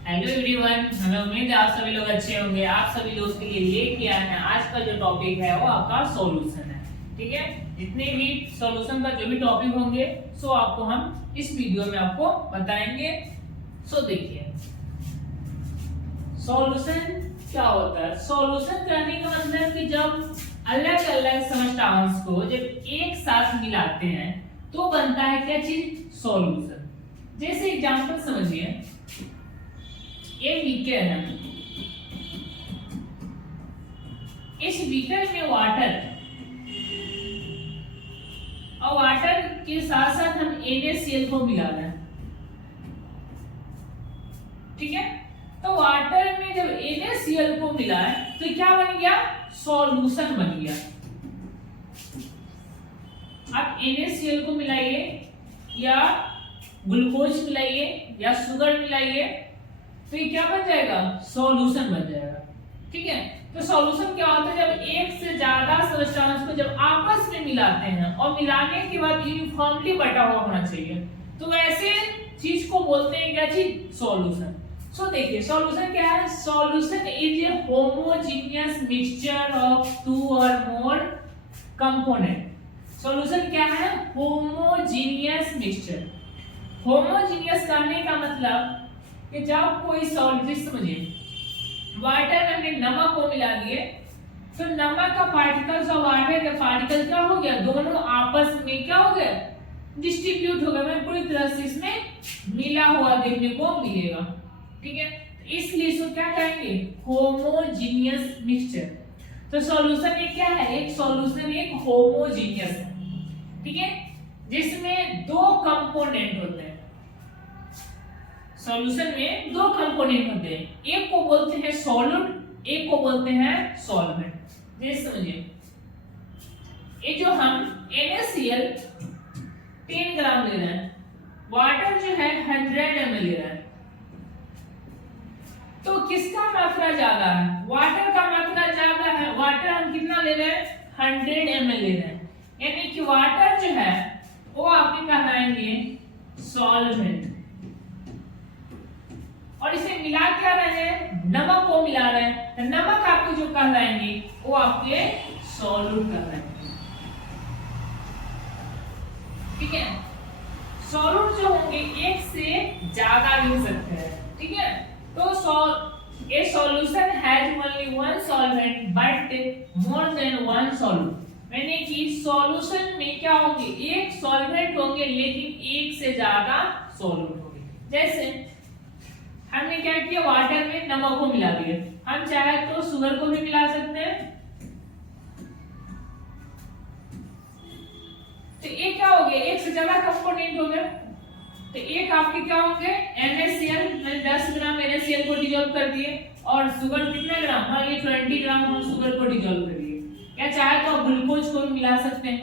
Hello everyone, हमें उम्मीद है आप सभी लोग अच्छे होंगे। आप सभी लोगों के लिए लेके आए हैं आज का जो टॉपिक है वो आपका सॉल्यूशन है। ठीक है, जितने भी सॉल्यूशन का जो भी टॉपिक होंगे सो आपको हम इस वीडियो में आपको बताएंगे। सो देखिए, सॉल्यूशन क्या होता है। सॉल्यूशन करने का मतलब कि जब अलग अलग समस्याओं को जब एक साथ मिलाते हैं तो बनता है क्या चीज, सॉल्यूशन। जैसे एग्जांपल समझिए, एक बीकर है, इस बीकर में वाटर और वाटर के साथ साथ हम NaCl को मिला रहे हैं। ठीक है, तो वाटर में जब NaCl को मिलाए तो क्या बन गया, सॉल्यूशन बन गया। आप NaCl को मिलाइए या ग्लूकोज मिलाइए या शुगर मिलाइए तो ये क्या बन जाएगा, सॉल्यूशन बन जाएगा। ठीक है, तो सॉल्यूशन क्या होता है, जब एक से ज्यादा सब्सटेंस को जब आपस में मिलाते हैं और मिलाने के बाद यूनिफॉर्मली बटा हुआ होना चाहिए तो ऐसे चीज को बोलते हैं क्या चीज, सॉल्यूशन। सो देखिए, सॉल्यूशन क्या है। Solution is a homogeneous mixture of two or more component. Solution क्या है, होमोजेनियस मिक्सचर। होमोजेनियस करने का मतलब कि जब कोई सॉल्यूशन, समझिए वाटर में हमने नमक को मिला दिए तो नमक का पार्टिकल्स और वाटर का पार्टिकल क्या हो गया, दोनों आपस में क्या हो गया, डिस्ट्रीब्यूट हो गया, मतलब पूरी तरह से इसमें मिला हुआ देखने को मिलेगा। ठीक है, इसलिए इसको क्या कहेंगे, होमोजेनियस मिक्सचर। तो सॉल्यूशन ये क्या है, एक सॉल्यूशन एक होमोजेनियस है। ठीक है, जिसमें दो कंपोनेंट होते हैं। सॉल्यूशन में दो कंपोनेंट होते हैं, एक को बोलते हैं सॉल्यूट, एक को बोलते हैं सॉल्वेंट। जैसे समझिए, ये जो हम NaCl 10 ग्राम ले रहे हैं, वाटर जो है 100 ml ले रहे हैं, तो किसका मात्रा ज्यादा है, वाटर का मात्रा ज्यादा है। वाटर हम कितना ले रहे हैं, 100 ml ले रहे हैं, यानी कि वाटर जो है वो आपके कहलाएंगे सॉल्वेंट। और इसे मिला क्या रहे हैं, नमक को मिला रहे हैं, तो नमक आपके जो कहलाएंगे वो आपके सॉल्यूट कहलाएंगे। ठीक है, सॉल्यूट जो होंगे एक से ज्यादा भी हो सकते हैं। ठीक है, तो ए solution has only one solvent but more than one solute. यानी कि सॉल्यूशन में क्या होंगे, एक सॉल्वेंट होंगे लेकिन एक से ज्यादा सॉल्यूट होंगे। जैसे हमने क्या किया, वाटर में नमक को मिला दिया, हम चाहे तो शुगर को भी मिला सकते हैं। तो ये क्या हो गया, एक से ज्यादा कंपोनेंट हो गए, तो एक आपके क्या होंगे, NaCl, मैंने 10 ग्राम NaCl को डिसॉल्व कर दिए, और शुगर कितना ग्राम, हाँ ये 20 ग्राम हम शुगर को डिसॉल्व कर दिए। या चाहे तो ग्लूकोज को भी मिला सकते हैं।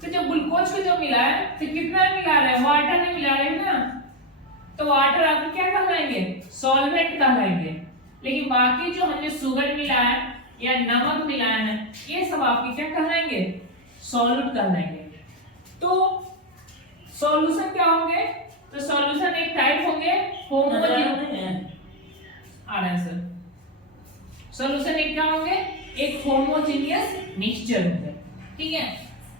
तो जब ग्लूकोज को जो मिला है तो कितना मिला रहे हैं, वाटर में मिला रहे हैं ना, तो वाटर आपको क्या कहलाएंगे, सॉल्वेंट कहलाएंगे। लेकिन बाकी जो हमने शुगर मिलाया है या नमक मिलाया है ये सब आपके क्या कहलाएंगे, सॉल्यूट कहलाएंगे। तो सॉल्यूशन क्या होंगे, तो सॉल्यूशन एक टाइप होंगे होमोजेनियस। आ रहा है सर, सॉल्यूशन एक क्या होंगे, एक होमोजेनियस मिक्सचर होंगे। ठीक है,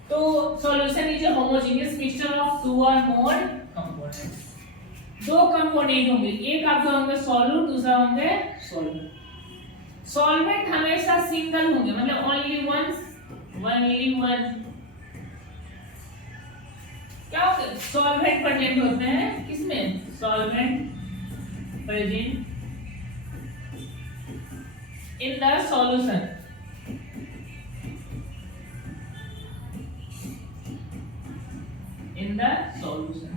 तो solution is a homogeneous mixture of two or more components. दो कंपोनेंट होंगे, एक आपका होंगे सॉल्यूट, दूसरा होंगे सॉल्वेंट। सॉल्वेंट हमेशा सिंगल होंगे, मतलब ओनली वन क्या होते हैं, सॉल्वेंट प्रेजेंट होते हैं, किसमें, solvent present in the solution. In the solution,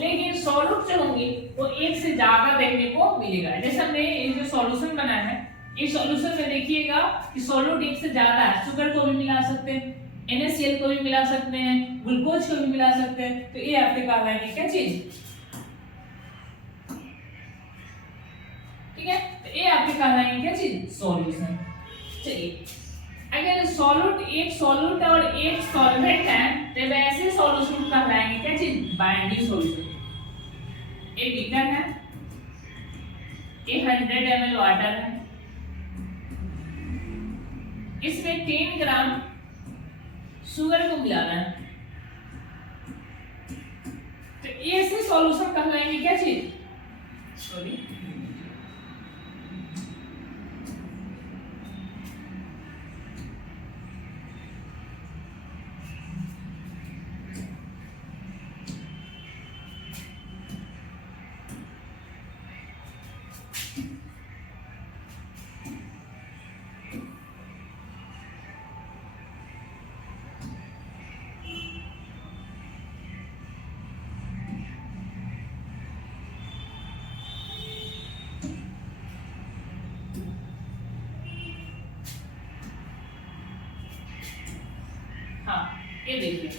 लेकिन सॉल्यूट जो होंगे वो एक से ज्यादा देखने को मिलेगा। जैसे हमने ये जो सॉल्यूशन बनाया है, इस सॉल्यूशन में देखिएगा कि सॉल्यूट एक से ज्यादा है, शुगर को भी मिला सकते हैं, NaCl को भी मिला सकते हैं, ग्लूकोज को भी मिला सकते हैं, तो ये आपके कहलाएंगे क्या चीज। ठीक है, तो ये आपके कहलाएंगे क्या चीज, सॉल्यूशन। चलिए, अगर सॉल्यूट एक सॉल्यूट और एक सॉल्वेंट है तो वैसे सॉल्यूशन कहलाएंगे क्या चीज, बाइंडिंग सॉल्यूशन। एक बीकर है, ये 100 ml वाटर है, इसमें 10 ग्राम शुगर को मिलाना है। तो ऐसे सॉल्यूशन कहलाएंगे क्या चीज, सॉरी हाँ, ये देखिए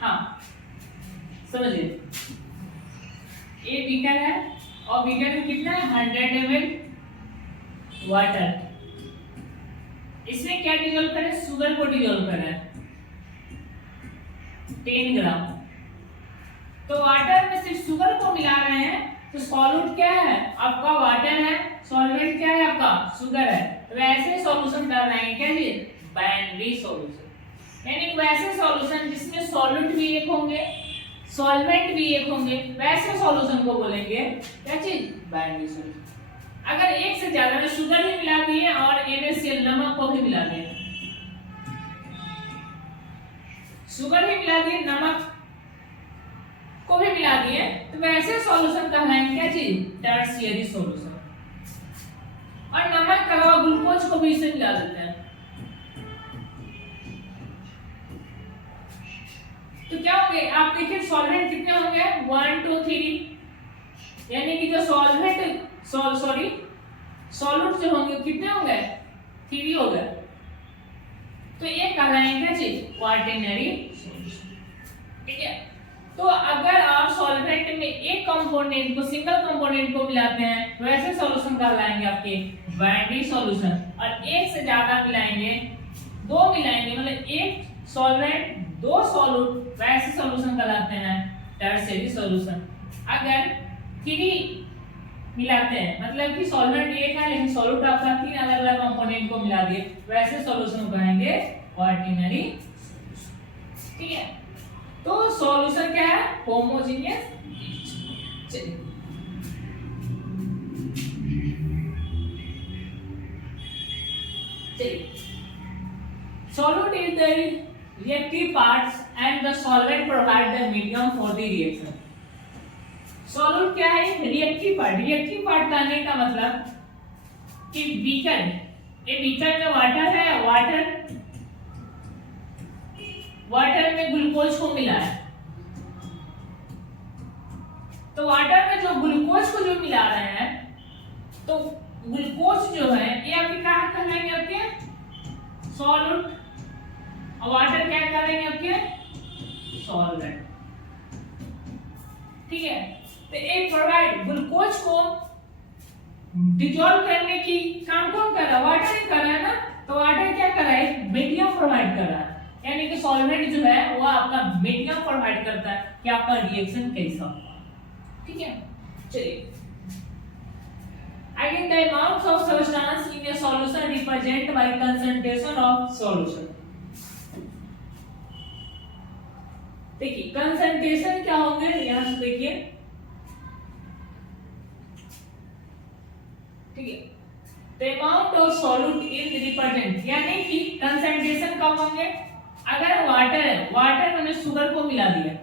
हाँ, समझिए ये बीकर है और बीकर में कितना है 100 ml वाटर, इसमें क्या डिजोल्व करें, शुगर को डिजोल्व करें 10 ग्राम। तो वाटर में सिर्फ शुगर को मिला रहे हैं, तो सॉल्यूट क्या है आपका, वाटर है, सॉल्वेंट क्या है आपका, शुगर है। तो वैसे सॉल्यूशन कर रहे हैं क्या जी, बाइनरी सॉल्यूशन, यानी वैसे सॉल्यूशन जिसमें सॉल्यूट भी एक होंगे, सॉल्वेंट भी एक होंगे, वैसे सॉल्यूशन को बोलेंगे क्या चीज, बाइनरी सॉल्यूशन। अगर एक से ज्यादा में शुगर भी मिला दिए और NaCl नमक को भी मिला दिए, शुगर भी मिला दिए, नमक को भी मिला दिए, तो वैसे सॉल्यूशन कहलाएंगे क्या चीज, टर्शियरी सॉल्यूशन। और नमक के अलावा ग्लूकोज को भी इससे मिला देते हैं, तो क्या होंगे आप देखिए सॉल्वेंट कितने होंगे 1 2 3, यानी कि जो सॉल्वेंट सॉल्यूट जो होंगे कितने होंगे 3 हो गए। तो ये कहलाएंगे क्या चीज, क्वार्टेनरी सॉल्यूशन। ठीक है, तो अगर आप सॉल्वेंट में एक कंपोनेंट को, सिंगल कंपोनेंट को मिलाते हैं, तो ऐसे सॉल्यूशन कहलाएंगे आपके बाइनरी सॉल्यूशन। और एक से ज्यादा मिलाएंगे, दो मिलाएंगे, मतलब एक सॉल्वेंट दो सॉल्यूट, वैसे सॉल्यूशन कहलाते हैं टर्शियरी सॉल्यूशन। अगर 3 मिलाते हैं, मतलब कि सॉल्वेंट एक है लेकिन सॉल्यूट आपका 3 अलग अलग कंपोनेंट को मिला दिए, वैसे सॉल्यूशन को कहेंगे क्वार्टेनरी सॉल्यूशन। ठीक है, तो सॉल्यूशन क्या है, होमोजेनियस। चलिए solute is the reactive parts and the solvent provide the medium for the reaction। solute क्या है, रिएक्टिव पार्ट। रिएक्टिव पार्ट कहने का मतलब कि बीकर, ये बीकर में वाटर है, वाटर में ग्लूकोज को मिला है, तो वाटर में जो ग्लूकोज को जो मिला रहे हैं, तो ग्लूकोज जो है ये आपके कहाँ कहलाएंगे, आपके सॉल्यूट, और वाटर क्या करेंगे आपके सॉल्वेंट। ठीक है, तो एक प्रोवाइड ग्लूकोज को डिसॉल्व करने की काम कौन कर रहा है, वाटर ही कर रहा है ना। तो वाटर क्या कर रहा है, मीडियम प्रोवाइड कर रहा है, यानी कि सॉल्वेंट जो है वो आपका मीडियम प्रोवाइड करता है कि आपका रिएक्शन कैसा होगा। ठीक है, चलिए again the amounts of substance in a solution represent by concentration of solution। देखिए कंसंट्रेशन क्या होंगे, यहां से देखिए, ठीक है, the amount of solute is represent, यानी कि कंसंट्रेशन कब होंगे, अगर वाटर है, वाटर में शुगर को मिला दिया,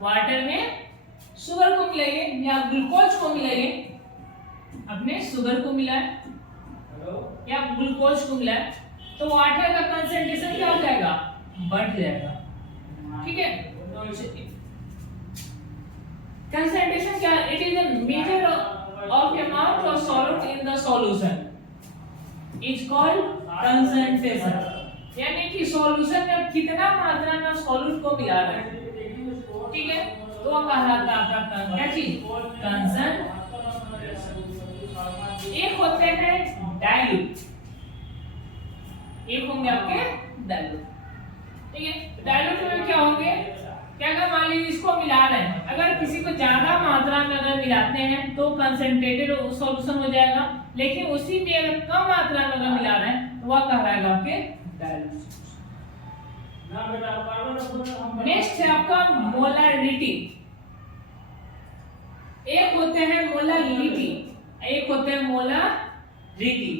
वाटर में शुगर को मिलाइए या ग्लूकोज को मिलाइए, अपने शुगर को मिलाए या ग्लूकोज को मिलाए, तो वाटर का कंसंट्रेशन क्या हो जाएगा, बढ़ जाएगा। ठीक है, कंसंट्रेशन क्या, it is the measure of amount of solute in the solution is called concentration, यानी कि सॉल्यूशन में कितना मात्रा में सॉल्यूट को मिला रहा है। ठीक है, तो कहलाता है आपका क्या चीज, कंसंट्रेशन। एक होंगे आपके डाइल्यूट। ठीक है, डाइल्यूट में क्या होंगे, क्या अगर मान लीजिए इसको मिला रहे हैं, अगर किसी को ज्यादा मात्रा में अगर मिलाते हैं तो कंसंट्रेटेड सॉल्यूशन हो जाएगा, लेकिन उसी में अगर कम मात्रा में अगर मिला रहे हैं तो वह कहलाएगा आपके डाइल्यूट। नेक्स्ट है आपका मोलारिटी। एक होते हैं मोलारिटी, एक होते हैं मोलारिटी।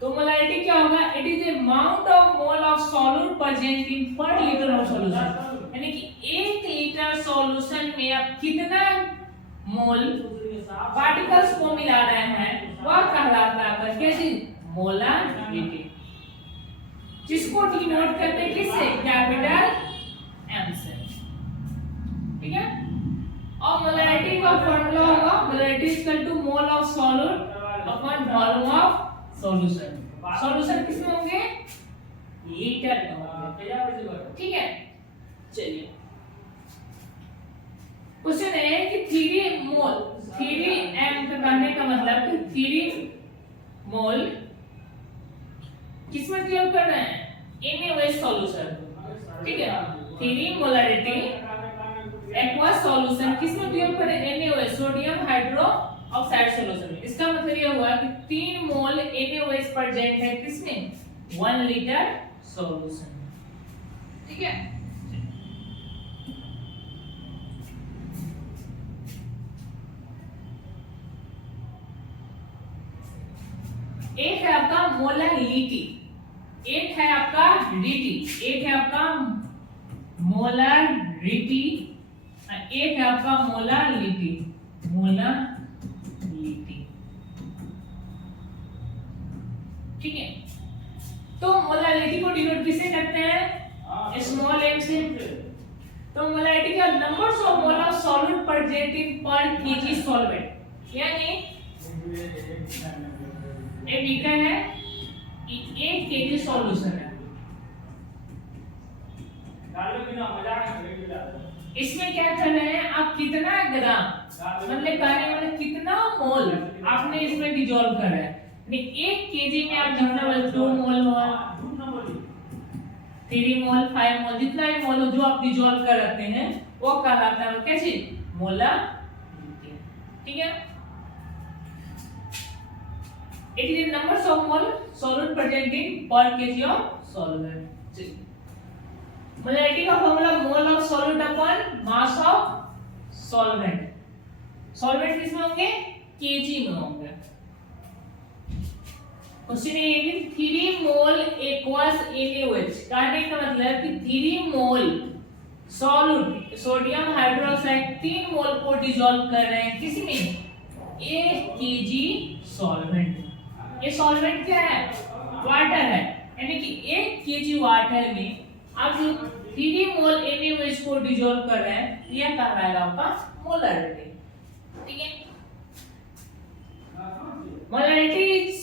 तो मोलारिटी क्या होगा, it is the amount of mole of solute present in पर लीटर ऑफ सॉल्यूशन, यानी कि 1 लीटर सॉल्यूशन में आप कितना मोल पार्टिकल्स को मिला रहे हैं वह कहलाता है कैसे, मोलारिटी, जिसको डिनोट करते हैं किससे, कैपिटल एम से। ठीक है, और मोलारिटी का फॉर्मूला होगा molarity is equal to mole of solute upon volume of solution. Solution किसमें होंगे, लीटर में होंगे। ठीक है, चलिए क्वेश्चन है कि 3 मोल 3m का कहने का मतलब कि 3 मोल किसमें प्रयोग कर रहे हैं, NaOH सॉल्यूशन। ठीक है, 3 मोलारिटी एक्वस सॉल्यूशन किसमें प्रयोग कर रहे हैं, NaOH sodium hydro oxide solution. इसका मतलब यह हुआ कि 3 मोल NaOH प्रेजेंट है किसमें, 1 लीटर सॉल्यूशन। ठीक है, एक है आपका मोलारिटी, एक है आपका रिटी, एक है आपका मोलारिटी, एक है आपका मोलारिटी, मोलारिटी। ठीक है, तो मोलारिटी को डिनोट किससे करते हैं, स्मॉल m से। तो मोलारिटी का numbers of mole of solvent present in पर केजी सॉल्वेंट, यानी एक बीकर है, 1 केजी सॉल्यूशन है, इसमें क्या कर रहे हैं आप, कितना ग्राम मतलब कहने मतलब कितना मोल आपने इसमें डिसॉल्व करा है। 1 केजी में आप जितना 2 मोल हो, 3 मोल 5 मोल जितना भी मोल हो जो आप डिसॉल्व कर रखते हैं वो कहलाता है क्या चीज, मोलारिटी। ठीक है, it is the numbers of mole solute present in per kg of solvent। Molarity का formula mole of solute upon mass of solvent. Solvent किसमें होंगे, केजी में होंगे। क्वेश्चन ये है कि 3 मोल एक्वस NaOH कहने का मतलब कि 3 मोल सॉल्यूट सोडियम हाइड्रोक्साइड 3 मोल को डिसॉल्व कर रहे हैं किसमें, 1 केजी सॉल्वेंट। ये सॉल्वेंट क्या है, वाटर है, यानी कि 1 केजी वाटर में आप जो 3 मोल NaOH को डिसॉल्व कर रहे हैं यह कहलाएगा आपका मोलारिटी। ठीक है, मोलारिटी इज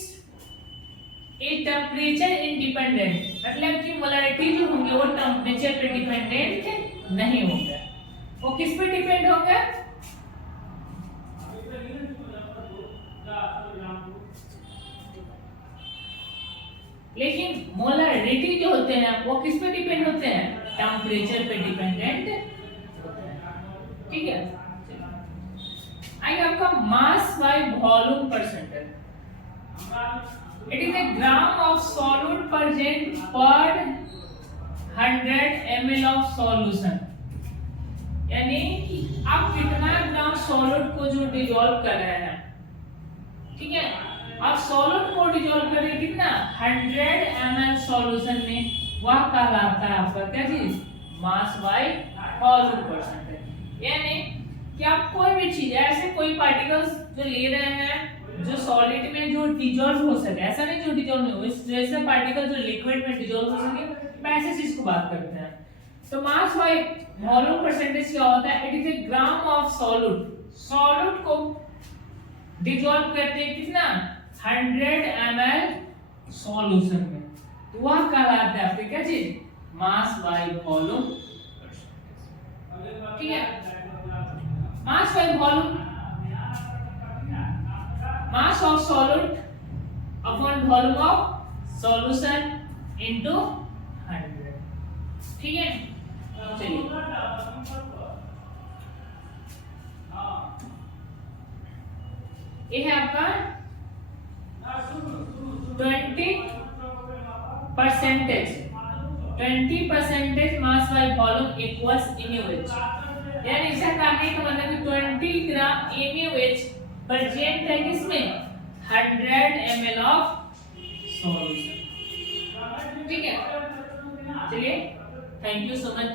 टेम्परेचर इंडिपेंडेंट, मतलब कि मोलारिटी जो होंगे वो टेम्परेचर पे डिपेंडेंट नहीं होंगे, वो किस पे डिपेंड होंगे, लेकिन मोलारिटी जो होते हैं वो किस पे डिपेंड होते हैं, टेम्परेचर पे डिपेंडेंट होते हैं। ठीक है, आइए आपका mass by volume percentage. It is a gram of solute present पर 100 ml ऑफ सॉल्यूशन, यानी कि आप कितना ग्राम सॉल्यूट को जो डिसॉल्व कर रहे हैं। ठीक है, आप सॉल्यूट को डिसॉल्व करें कितना, 100 ml सॉल्यूशन में, वह कहलाता है आपका क्या चीज, मास बाय वॉल्यूम परसेंटेज। यानी कि आप कोई भी चीज ऐसे कोई पार्टिकल्स जो ले रहे हैं जो सॉलिड में जो डिसॉल्व हो सके, ऐसा नहीं जो डिसॉल्व नहीं हो, इस जैसे पार्टिकल जो लिक्विड में डिसॉल्व हो सके, वैसे चीज को बात करते हैं। तो मास बाय वॉल्यूम परसेंटेज क्या होता है, it is a gram of solute, solute को डिसॉल्व करते हैं कितना, 100 ml सॉल्यूशन में, तो वह कहलाता है आपके क्या चीज, मास बाय वॉल्यूम। ठीक है, mass by volume, mass of solute upon volume of solution into 100। ठीक है, चलिए ये है आपका 20% mass by volume equals NaOH। यानी ऐसा करने का मतलब कि 20 ग्राम NaOH प्रेजेंट है किसमें 100 ml ऑफ सॉल्यूशन। ठीक है, चलिए थैंक यू सो मच।